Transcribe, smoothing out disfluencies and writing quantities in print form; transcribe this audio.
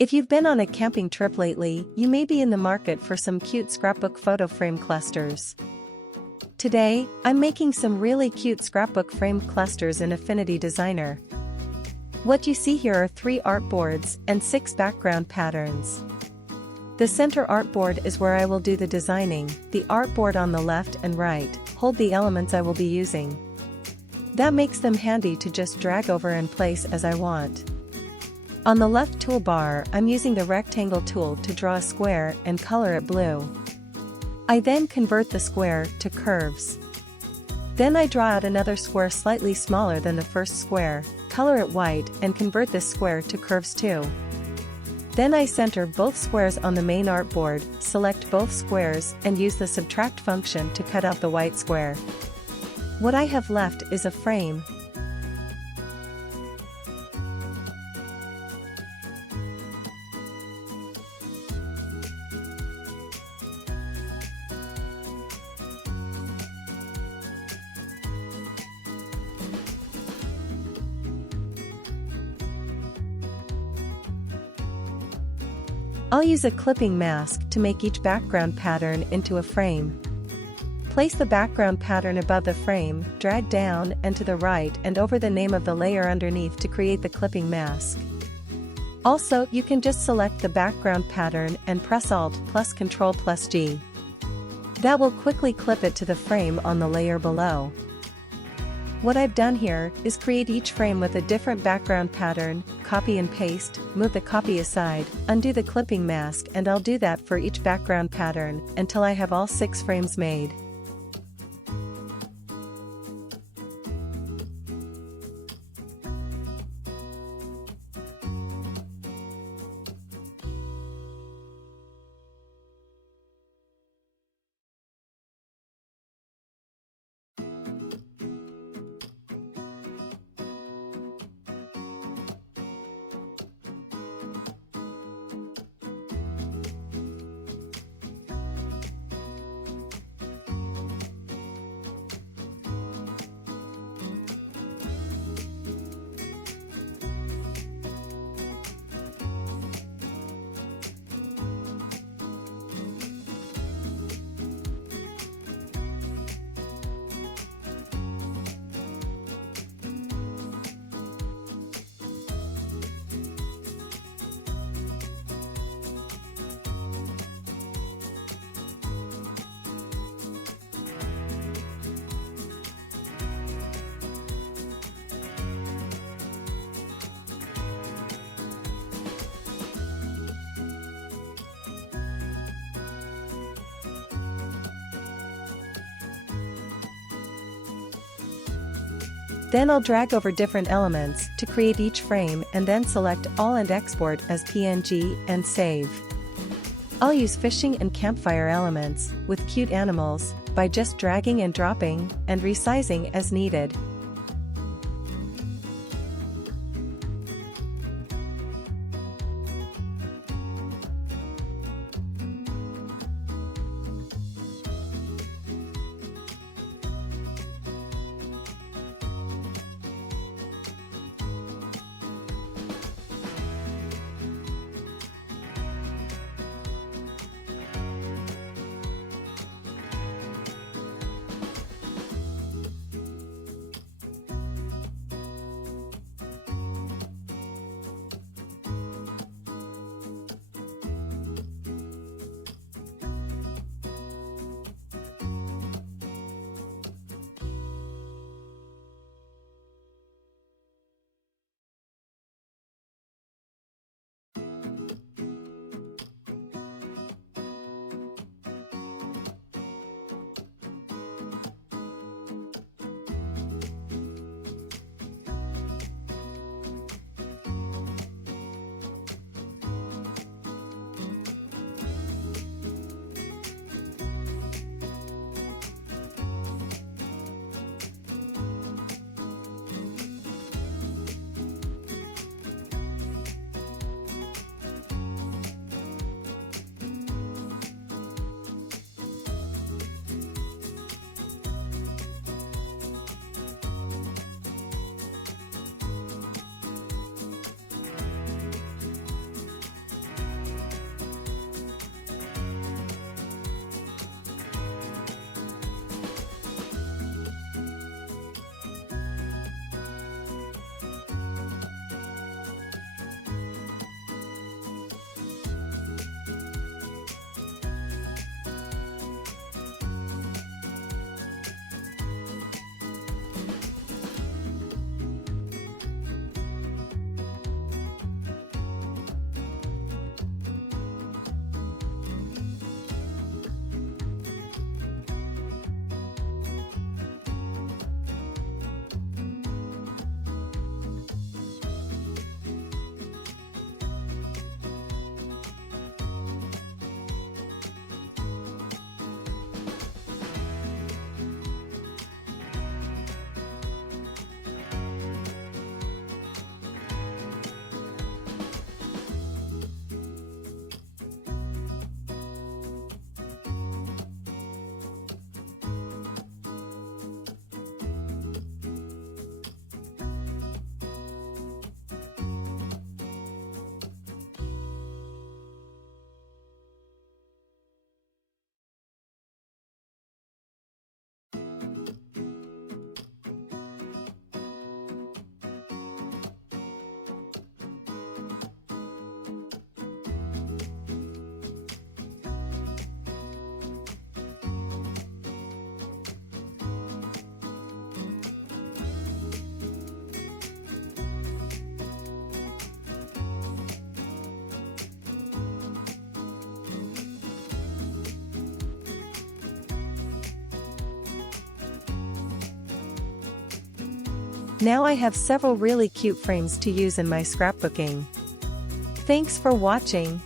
If you've been on a camping trip lately, you may be in the market for some cute scrapbook photo frame clusters. Today, I'm making some really cute scrapbook frame clusters in Affinity Designer. What you see here are 3 artboards and 6 background patterns. The center artboard is where I will do the designing, the artboard on the left and right hold the elements I will be using. That makes them handy to just drag over and place as I want. On the left toolbar, I'm using the rectangle tool to draw a square and color it blue. I then convert the square to curves. Then I draw out another square slightly smaller than the first square, color it white and convert this square to curves too. Then I center both squares on the main artboard, select both squares and use the subtract function to cut out the white square. What I have left is a frame. I'll use a clipping mask to make each background pattern into a frame. Place the background pattern above the frame, drag down and to the right and over the name of the layer underneath to create the clipping mask. Also, you can just select the background pattern and press Alt plus Ctrl plus G. That will quickly clip it to the frame on the layer below. What I've done here is create each frame with a different background pattern, copy and paste, move the copy aside, undo the clipping mask, and I'll do that for each background pattern until I have all 6 frames made. Then I'll drag over different elements to create each frame and then select all and export as PNG and save. I'll use fishing and campfire elements with cute animals by just dragging and dropping and resizing as needed. Now I have several really cute frames to use in my scrapbooking. Thanks for watching.